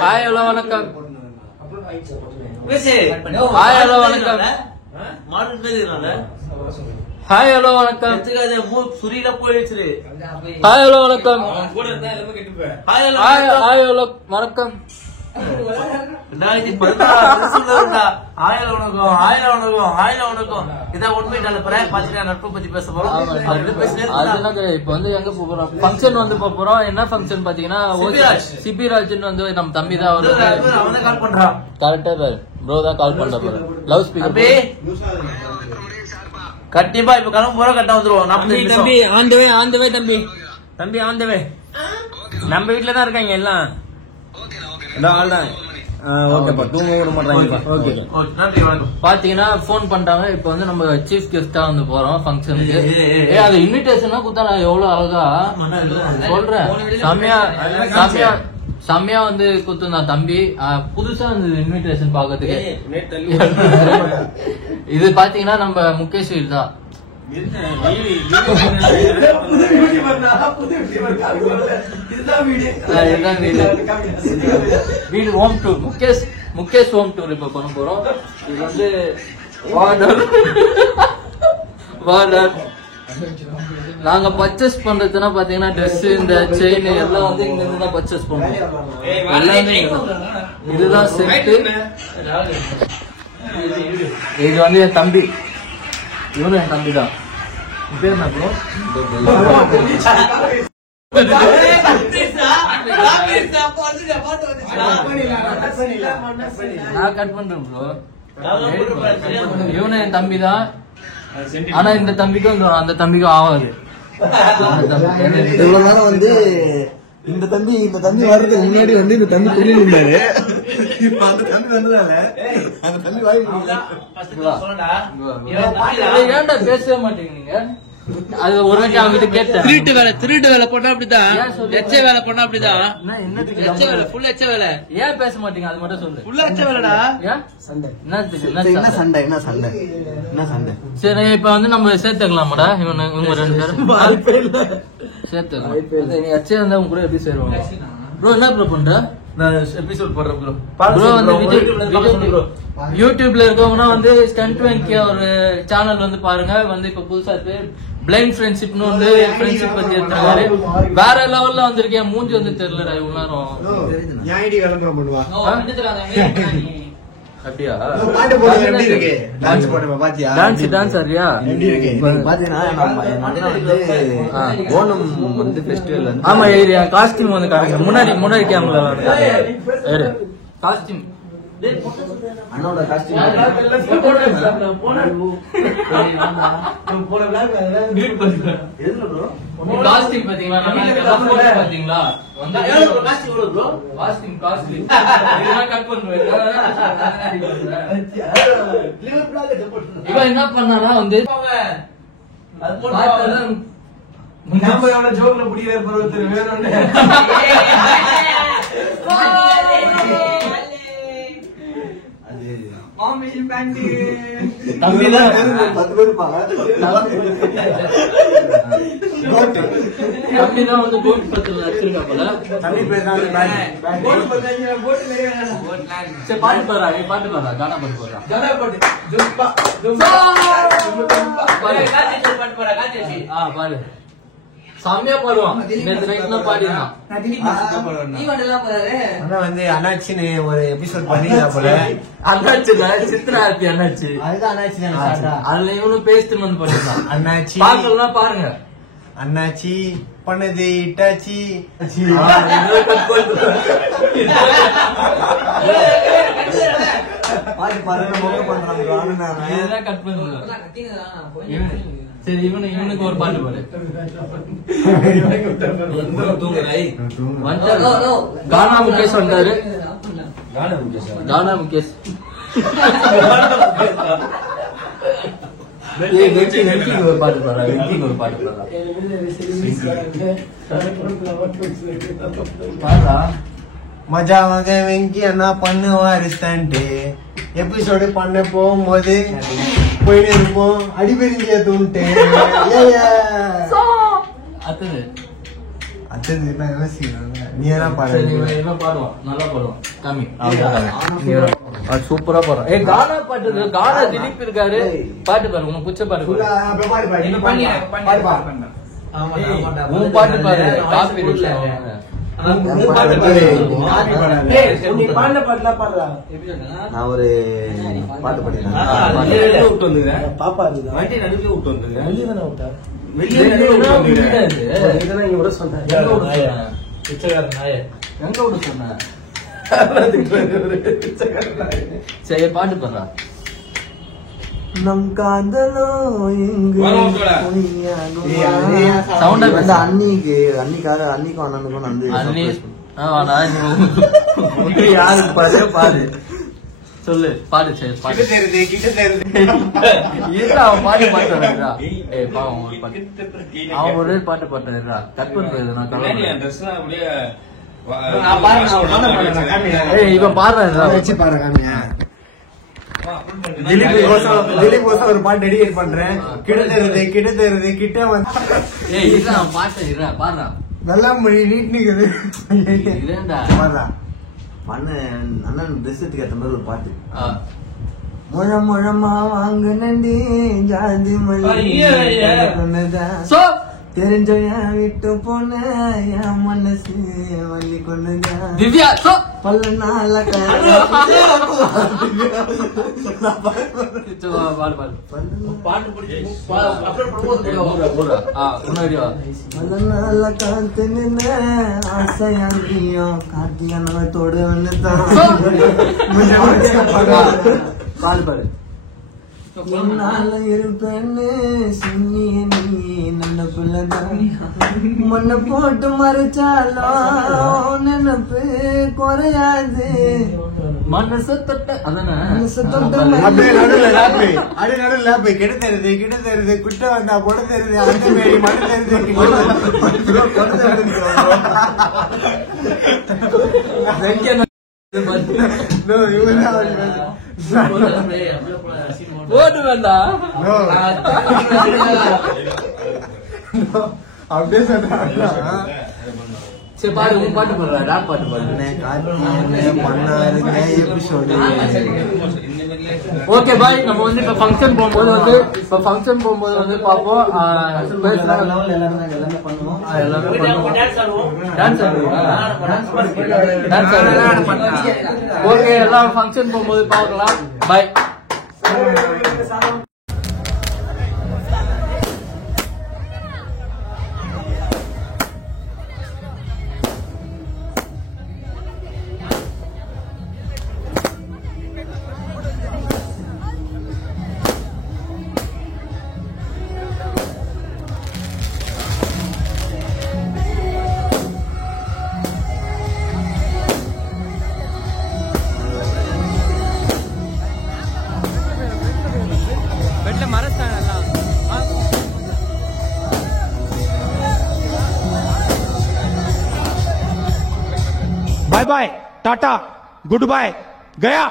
Hi hello வணக்கம். Hi hello வணக்கம். Hi hello வணக்கம். சுரியில போயிடுச்சு. ஹாய் ஹலோ வணக்கம். ஹாய் ஹலோ வணக்கம். 2016 ஆயிரம் வணக்கம், ஆயிரம் வணக்கம், ஆயிரம் வணக்கம். இதான் உண்மை பாத்தீங்கன்னா நட்பு பத்தி பேச போறோம். இப்ப வந்து எங்க போறோம்? ஃபங்க்ஷன் வந்து போறோம். என்ன ஃபங்க்ஷன் பாத்தீங்கன்னா சிபிராஜ் வந்து நம்ம தம்பி தான் அவன் கால் பண்றான். கரெக்டா ப்ரோ தான் கால் பண்ற போறோம். லவ் ஸ்பீக்கர் கண்டிப்பா இப்ப கிளம்ப போறோம். கரெக்டா வந்துருவோம். தம்பி ஆன் தி வே தம்பி ஆன் தி வே. நம்ம வீட்டுல தான் இருக்காங்க எல்லாம். பாத்தீங்கன்னா போன் பண்றாங்க. இப்ப வந்து நம்ம சீஃப் கெஸ்டா வந்து போறோம் ஃபங்க்ஷனுக்கு. அது இன்விடேஷனா குத்தா எவ்வளவு அழகா சொல்றேன். செம்மையா வந்து குத்துந்தான் தம்பி. புதுசா வந்து இன்விடேஷன் பாக்கிறதுக்கு. இது பாத்தீங்கன்னா நம்ம முகேஷ் வீடு தான். வீடு home tour. Mukesh home tour இப்ப பண்ண போறோம். இது வந்து நாங்க பர்ச்சேஸ் பண்றதுன்னா பாத்தீங்கன்னா ட்ரெஸ், இந்த செயின் எல்லாம் வந்து இங்க இருந்து தான் பர்ச்சேஸ் பண்ணுவோம். எல்லாமே இதுதான் செட்டு. இது வந்து என் தம்பி. இவனு என் தம்பி தான். பேர் என்ன ப்ரோ? நான் கட் பண்றேன் ப்ரோ. இவனு என் தம்பி தான். ஆனா இந்த தம்பிக்கும் அந்த தம்பிக்கும் ஆகாது. இவ்வளவு நேரம் வந்து இந்த தம்பி வர்றதுக்கு முன்னாடி வந்து இந்த தம்பி தொழில் இருந்தாரு. இப்ப அந்த தம்பி வந்ததால அந்த தம்பி ஏன்டா பேசவே மாட்டேங்கிறீங்க? அது ஒரு வாட்டி அவங்க கிட்ட கேட்டேன். திருட்டு வேலை பண்ணா அப்படிதான், எச்ச வேலை பண்ணா அப்படிதான். ஃபுல் எச்ச வேலை. ஏன் பேச மாட்டீங்க? அது மட்டும் சொல்லு. ஃபுல் எச்ச வேலைடா. என்ன சண்டை? சரி இப்ப வந்து நம்ம சேர்த்துக்கலாமாடா? இவங்க 2 பேரும் சேர்த்துக்கலாம். நீ எச்ச இருந்தா உங்க கூட எப்படி சேருவாங்க? ப்ரோ என்ன ப்ரோ பண்ற? எபிசோட் போடுறேன் ப்ரோ. ப்ரோ வந்து யூடியூப்ல இருக்கவங்கன்னா வந்து ஸ்டண்ட் வெங்கி ஒரு சேனல் வந்து பாருங்க. வந்து இப்ப புதுசா பிளைண்ட் ஃப்ரெண்ட்ஷிப்னு வந்து ஃப்ரெண்ட்ஷிப் பத்தி எடுத்துருக்காரு. வேற லெவல்ல வந்திருக்கேன். மூஞ்சி வந்து தெரியலடா இவ்வளவு நேரம். அப்படியா? டான்ஸ் ஆறியா? ஆமா ஏரியா காஸ்டியூம் வந்து காட்டுங்க. முன்னாடி கேமரா காஸ்டியூம் அண்ணோட காஸ்டியூம் பாத்தீங்களா? பாத்தீங்களா இவன் என்ன பண்ணா வந்து ஜோக்ல முடியல பருவத்தில் வேணும். பாரு செம்மையா பாடுவான். வந்து அண்ணாச்சின்னு ஒரு எபிசோட் பண்ணி போல. அண்ணாச்சி சித்ரா ஆர்த்தி அண்ணாச்சி. அதுல இவனும் பேஸ்ட் வந்து பண்ணிருக்கான். அண்ணாச்சி பாக்கலாம் பாருங்க. அண்ணாச்சி பண்ணது இட்டாச்சி. கட் பண்ணுங்க. சரி இவனுக்கு ஒரு பாட்டு பாடு. கானா முகேஷ் வந்தாரு. கானா முகேஷ் ஒரு பாட்டு பாடுறா. ஒரு பாட்டு பாடுறா. மஜாவாக வெங்கி அண்ணா பண்ணுவாரு ஸ்டண்ட். எபிசோடு பண்ண போகும்போது போயிட்டு இருப்போம். அடிபெருந்திய தூண்டு சரி நான் யோசிக்கிறேன். நீ என்ன சரி, பாடு? இவன் பாடுவான், நல்லா பாடுவான். காமி, அது சூப்பரா பாடுறான். ஏய், கானா பாட்டு இருக்கு. கானா திலீப் இருக்காரு. பாட்டு பாரு, உனக்கு பிடிச்ச பாட்டு பாரு. என்ன பண்ணி பாடு பாடு. உன் பாட்டு பாரு. காப்பி இல்ல. நான் ஒரு பாட்டு படிக்கிறேன். பாப்பா இருக்கு. வண்டி நடுவுல விட்டு வந்துருங்க. வெளியே தானே விட்டா? வெளியே கூட சொன்னேன். பிச்சைக்காரன் நாயே. எங்க விட சொன்ன? சரி, பாட்டு பாடுறா. நம் காதலோ எங்கு சவுண்டா பேசு. அன்னிக்கும் அண்ணனுக்கும் வந்து அண்ணி யாருக்கு பாரு பாரு சொல்லு, பாடு. சரி, பாடு. அவன் பாட்டு பாட்டுறா. ஏய், பாவம், அவன் ஒரே பாட்டு பாட்டுறா. கட் பண்றது நான் இவன் பாடுறா. வச்சு பாரு காமியா. திலீப் ஒரு பாட்டு டெடிகேட் பண்றேன். கிட்ட கிட்ட வந்து ஏய், இல்ல அவன் பாட்டு இருடா, பாடுறா. நல்லா மொழி நீட் நிக்குது. இல்லடா, பண்ண அண்ணன் ட்ரெஸ்ஸுக்கு ஏற்ற மாதிரி ஒரு பாட்டு. முழமா வாங்க நண்டி ஜாதி மல்லி தெரிஞ்ச விட்டு போன என் மனசு வள்ளி கொண்டுதா திவ்யா பல்ல நாள பல்ல காத்து நின்ன ஆசையாங்கியும் கார்த்திகனத்தோடு வந்துதான் பாடு பாடு. என்னால இருப்பேன்னு சொன்னிய நீ நல்ல பிள்ளைதான். மண்ணை போட்டு மறைச்சாலும் நினைப்பு குறையாது. மனசு தொட்ட அதானே கிட்ட தருது குட்டை வந்தா பொட தருது அந்த மாரி மண்ணு தருது. ஓட்டு வேண்டாம். அப்படியே சொன்னா சரி, பாடு. உன் பாட்டு பாடுறா. டாக் பாட்டு பாடு. Okay bye. நம்ம வந்து இப்ப ஃபங்க்ஷன் போகும்போது வந்து பாப்போம். ஓகே, எல்லாம் ஃபங்க்ஷன் போகும்போது பார்க்கலாம். Bye. Bye bye tata goodbye गया।